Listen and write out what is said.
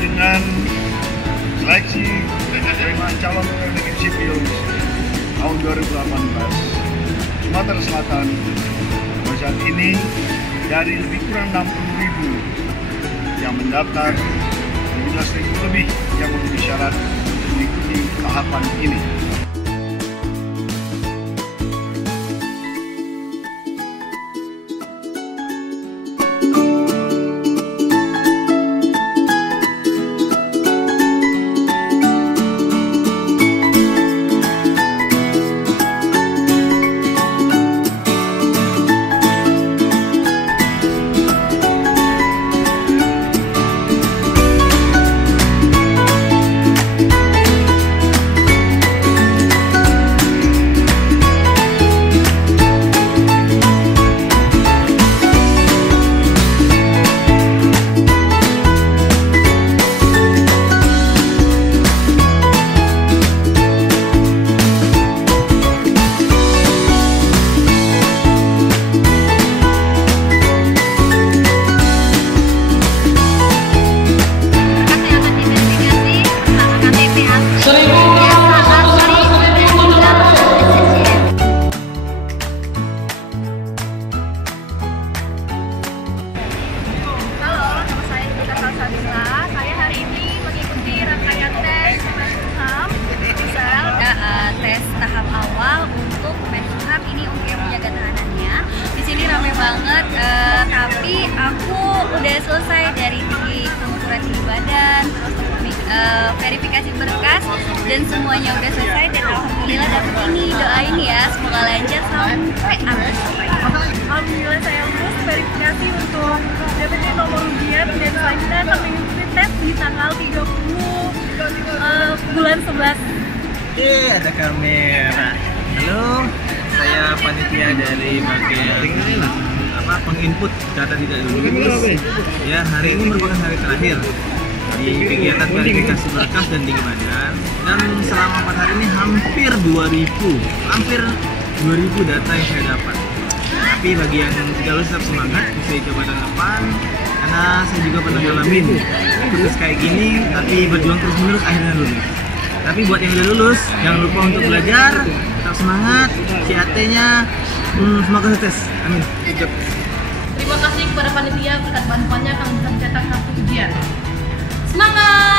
dengan seleksi penerimaan calon negeri sipil tahun 2018 Sumatera Selatan. Saat ini dari lebih kurang 60.000 yang mendaftar, 17.000 lebih yang memenuhi syarat untuk mengikuti tahapan ini. Saya hari ini mengikuti rangkaian tes Kemenkumham, tes tahap awal untuk Kemenkumham. Ini UGM menjaga tahanannya. Di sini rame banget, tapi aku udah selesai dari pengukuran tinggi badan, terus verifikasi berkas, dan semuanya udah selesai. Dan alhamdulillah dapet ini. Doain ya, semoga lancar sampai habis. Alhamdulillah saya lulus verifikasi untuk dapetin nomor ujian, dan selanjutnya akan mengikuti tes di tanggal 30 bulan 11. Ada kamera. Halo, saya panitia dari bagian penginput data tidak lulus. Ya, hari ini merupakan hari terakhir di kegiatan verifikasi berkas dan tinggi badan, dan selama 4 hari ini hampir 2000 data yang saya dapat. Tapi bagi yang tidak lulus tetap semangat, bisa dicoba tahun depan, karena saya juga pernah ngalamin tugas kayak gini, tapi berjuang terus menerus akhirnya lulus. Tapi buat yang udah lulus, jangan lupa untuk belajar, tetap semangat, CAT-nya semoga sukses, amin. Terima kasih kepada panitia berkat bantuannya kami bisa mencetak kartu ujian. Semangat!